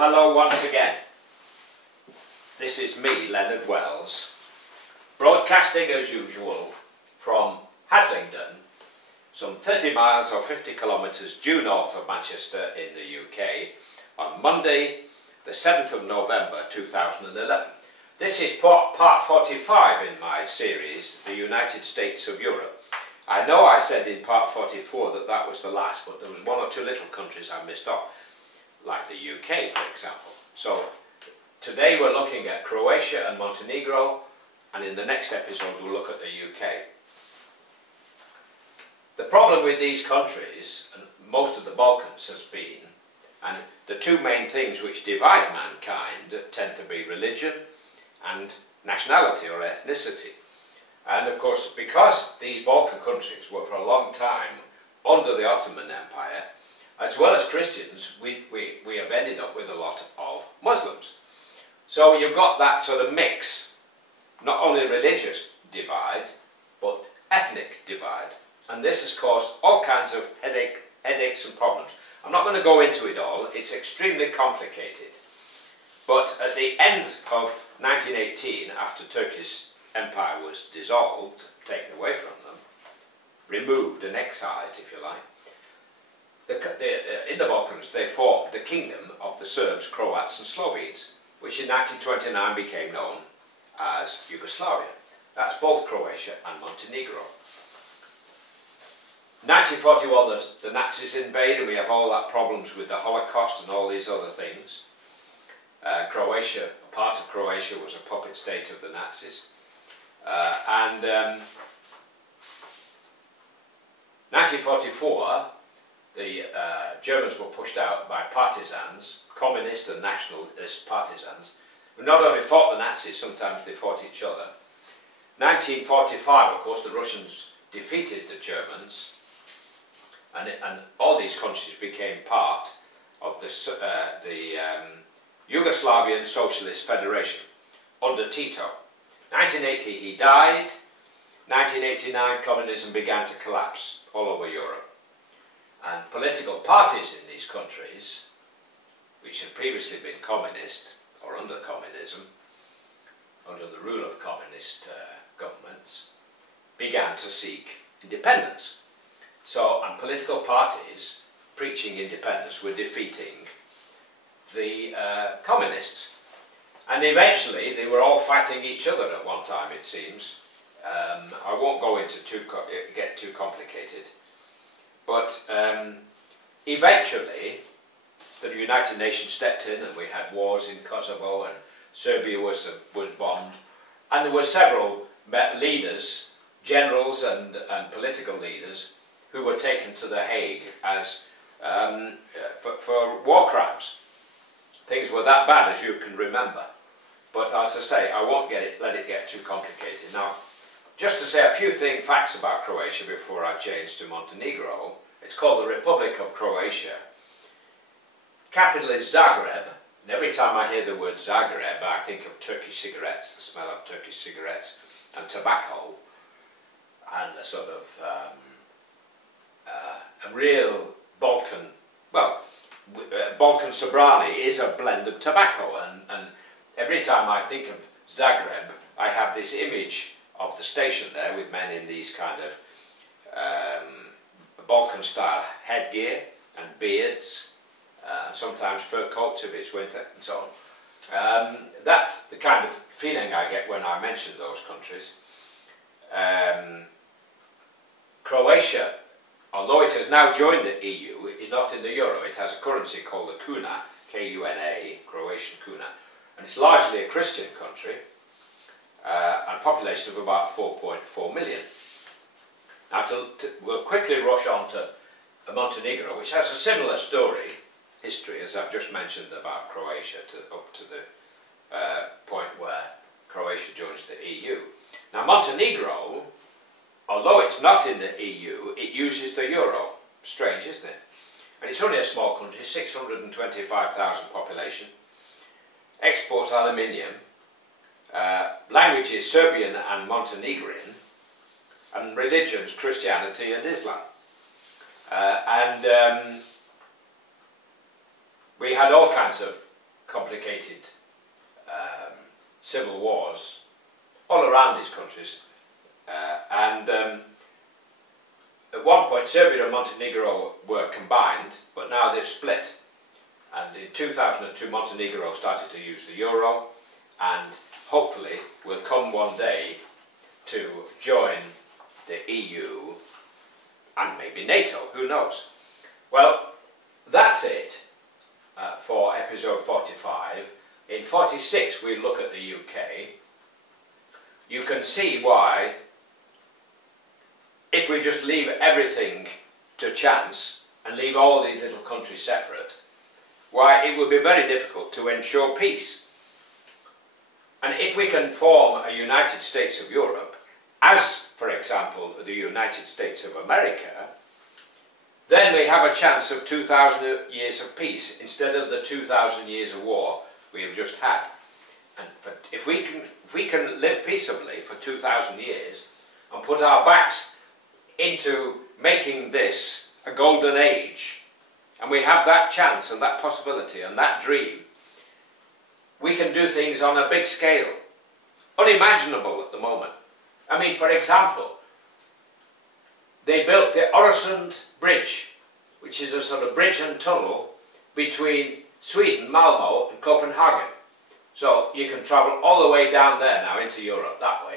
hello once again. This is me, Leonard Wells, broadcasting as usual from HASLINGDEN, some 30 miles or 50 kilometres due north of Manchester in the UK, on Monday, the 7th of November 2011. This is part 45 in my series, The United States of Europe. I know I said in part 44 that that was the last, but there was one or two little countries I missed off, like the UK, for example. So today we're looking at Croatia and Montenegro, and in the next episode we'll look at the UK. The problem with these countries, and most of the Balkans, has been, and the two main things which divide mankind tend to be religion and nationality or ethnicity. And of course, because these Balkan countries were for a long time under the Ottoman Empire, as well as Christians, we have ended up with a lot of Muslims. So you've got that sort of mix, not only religious divide, but ethnic divide. And this has caused all kinds of headaches and problems. I'm not going to go into it all, it's extremely complicated. But at the end of 1918, after Turkish Empire was dissolved, taken away from them, removed and exiled, if you like, in the Balkans they formed the kingdom of the Serbs, Croats and Slovenes, which in 1929 became known as Yugoslavia. That's both Croatia and Montenegro. 1941 the Nazis invade, and we have all that problems with the Holocaust and all these other things. Croatia, a part of Croatia was a puppet state of the Nazis. 1944 the Germans were pushed out by partisans, communist and nationalist partisans, who not only fought the Nazis, sometimes they fought each other. 1945, of course, the Russians defeated the Germans, and all these countries became part of the Yugoslavian Socialist Federation under Tito. 1980 he died. 1989 communism began to collapse all over Europe. And political parties in these countries, which had previously been communist or under communism, under the rule of communist governments, began to seek independence. So, and political parties preaching independence were defeating the communists. And eventually they were all fighting each other at one time, it seems. I won't go into get too complicated. But eventually the United Nations stepped in, and we had wars in Kosovo, and Serbia was bombed, and there were several leaders, generals and political leaders, who were taken to The Hague as for war crimes. Things were that bad, as you can remember. But as I say, I won't let it get too complicated. Now, just to say a few facts about Croatia before I change to Montenegro. It's called the Republic of Croatia. Capital is Zagreb, and every time I hear the word Zagreb, I think of Turkish cigarettes, the smell of Turkish cigarettes, and tobacco, and a sort of a real Balkan, well, Balkan Sobrani is a blend of tobacco, and every time I think of Zagreb, I have this image of the station there with men in these kind of Balkan-style headgear and beards, sometimes fur coats if it's winter, and so on. That's the kind of feeling I get when I mention those countries. Croatia, although it has now joined the EU, is not in the euro. It has a currency called the kuna, K-U-N-A, Croatian kuna, and it's largely a Christian country, and a population of about 4.4 million. Now we'll quickly rush on to Montenegro, which has a similar history, as I've just mentioned about Croatia, up to the point where Croatia joins the EU. Now Montenegro, although it's not in the EU, it uses the euro. Strange, isn't it? And it's only a small country, 625,000 population. Exports aluminium. Language is Serbian and Montenegrin. And religions, Christianity and Islam. We had all kinds of complicated civil wars all around these countries. At one point Serbia and Montenegro were combined, but now they've split. And in 2002 Montenegro started to use the euro, and hopefully will come one day to join the EU and maybe NATO, who knows. Well, that's it for episode 45. In 46 we look at the UK. You can see why, if we just leave everything to chance and leave all these little countries separate, why it would be very difficult to ensure peace. And if we can form a United States of Europe, as for example the United States of America, then we have a chance of 2,000 years of peace instead of the 2,000 years of war we have just had. And if we can live peaceably for 2,000 years and put our backs into making this a golden age, and we have that chance and that possibility and that dream, we can do things on a big scale, unimaginable at the moment. I mean, for example, they built the Öresund Bridge, which is a sort of bridge and tunnel between Sweden, Malmö and Copenhagen. So you can travel all the way down there now into Europe that way.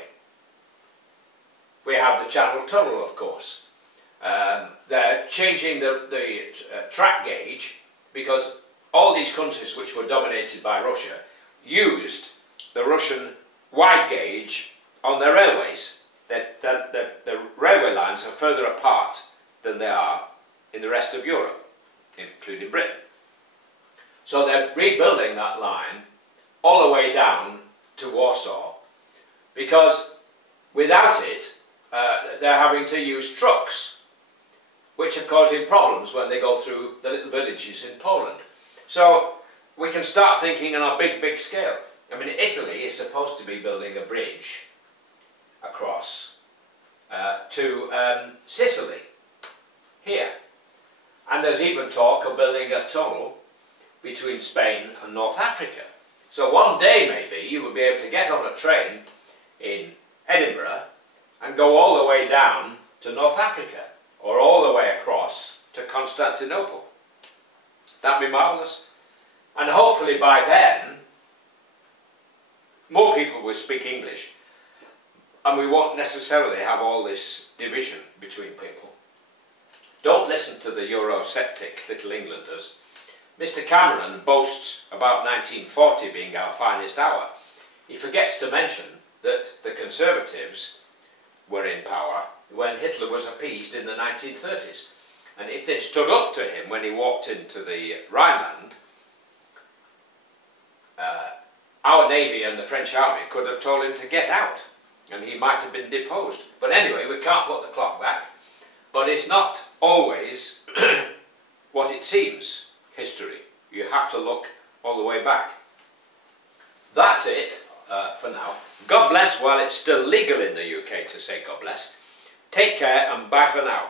We have the Channel Tunnel, of course. They're changing the track gauge because all these countries which were dominated by Russia used the Russian wide gauge on their railways. The railway lines are further apart than they are in the rest of Europe, including Britain. So they're rebuilding that line all the way down to Warsaw, because without it they're having to use trucks, which are causing problems when they go through the little villages in Poland. So we can start thinking on a big scale. I mean, Italy is supposed to be building a bridge across to Sicily, here. And there's even talk of building a tunnel between Spain and North Africa. So one day maybe you will be able to get on a train in Edinburgh and go all the way down to North Africa, or all the way across to Constantinople. That'd be marvellous. And hopefully by then, more people will speak English, and we won't necessarily have all this division between people. Don't listen to the Eurosceptic Little Englanders. Mr. Cameron boasts about 1940 being our finest hour. He forgets to mention that the Conservatives were in power when Hitler was appeased in the 1930s. And if they'd stood up to him when he walked into the Rhineland, our Navy and the French Army could have told him to get out, and he might have been deposed. But anyway, we can't put the clock back. But it's not always what it seems, history. You have to look all the way back. That's it for now. God bless while it's still legal in the UK to say God bless. Take care and bye for now.